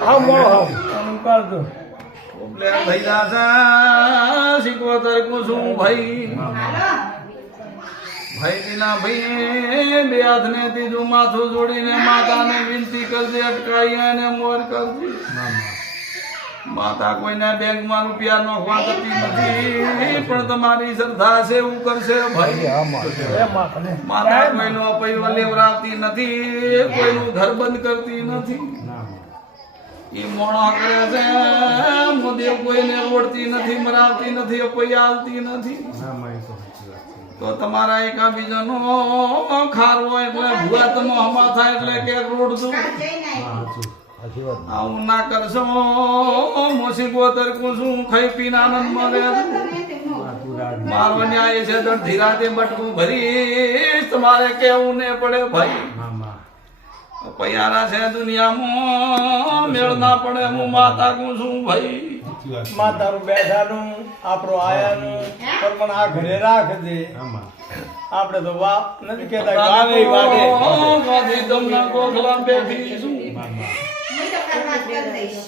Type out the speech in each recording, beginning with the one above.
હા મોળો ભાઈ દાદા ભાઈ. ભાઈ ભાઈ બે હાથને તીજું માથું જોડીને માતાને વિનંતી કરજે અટકાઈ અને મોર કરજે. માતા કોઈને બેંકમાં રૂપિયા નોખવા જતી નથી પણ તમારી શ્રદ્ધા છે એવું કરશે ભાઈ માતા કોઈનો પૈવો લેવરાવતી નથી કોઈનું ઘર બંધ કરતી નથી. એ મોણો કરે છે મોદેવ કોઈને ઓળતી નથી મરાવતી નથી કોઈ આવતી નથી. તો તમારા એકા બીજાનો ખારવો એટલે ભૂવાતનો હમા થાય એટલે કે રોડ દઉં આવું ના કરશો મોસી ગોતર કુસું ખાઈ પીને આનંદ મળે મારો ન્યાય છે તો ધીરાતે બટકું ભરીશ. તમારે કેવું ને પડે ભાઈ. પૈયારા છે દુનિયામાં મેળ ના પડે હું માતા કું છું. ભાઈ માતાનું બેઠાનું આપણો આયાનું. પણ આ ઘરે રાખજે. આપણે તો વાપ નથી કેતા ગાંધી તમને ગોખલા બેઠી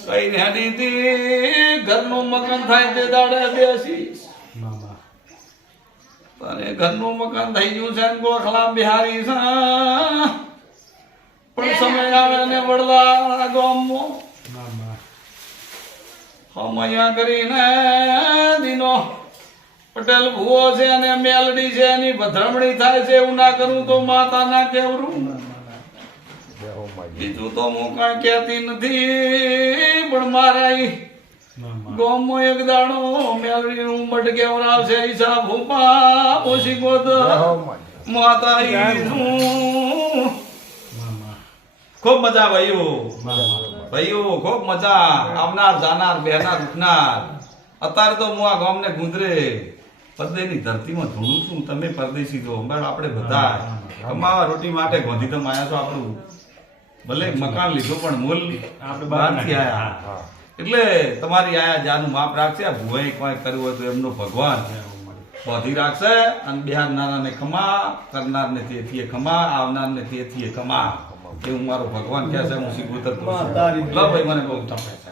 કઈ હેડી તી? ઘરનું મકાન થાય તે દાડે બેસીશ તને ઘરનું મકાન થઈ ગયું છે ને ગોખલા બિહારી છે. પણ સમય આવે ને વડલા ગામમાં હમૈયા કરીને દીનો. પટેલ ભૂવો છે અને મેલડી છે એની વધરમણી થાય છે એવું ના કરું તો માતા ના કેવરું બીજું તો હું કઈ કહેતી નથી પણ મારા ગોમો એક દાડો મેળવી હું ઓછી ગોદ માતા ખૂબ મજા ભાઈઓ ભાઈઓ ખૂબ મજા. આવનાર જાનાર બેનાર ઉઠનાર. અત્યારે તો હું આ ગામને ગુંદરે. પરદેશની ધરતીમાં ધૂણું છું તમે પરદેશી છો. આપડે આપણે બધા કમાવા રોટી માટે ગોંધીધામ આવ્યા છો આપણું. ભલે મકાન લીધું પણ મૂલ બહારથી આવ્યા એટલે તમારી આયા જાનું માપ રાખશે ભુવાઈ કોઈ કર્યું હોય તો એમનો ભગવાન. બોધી રાખશે અને બિહારનારાને ખમા કરનારને તેથી ખમા આવનારને તેથી ખમા. એવું મારો ભગવાન કહે છે હું શીખવું તો માં તારી લો ભાઈ મને બહુ તપે છે.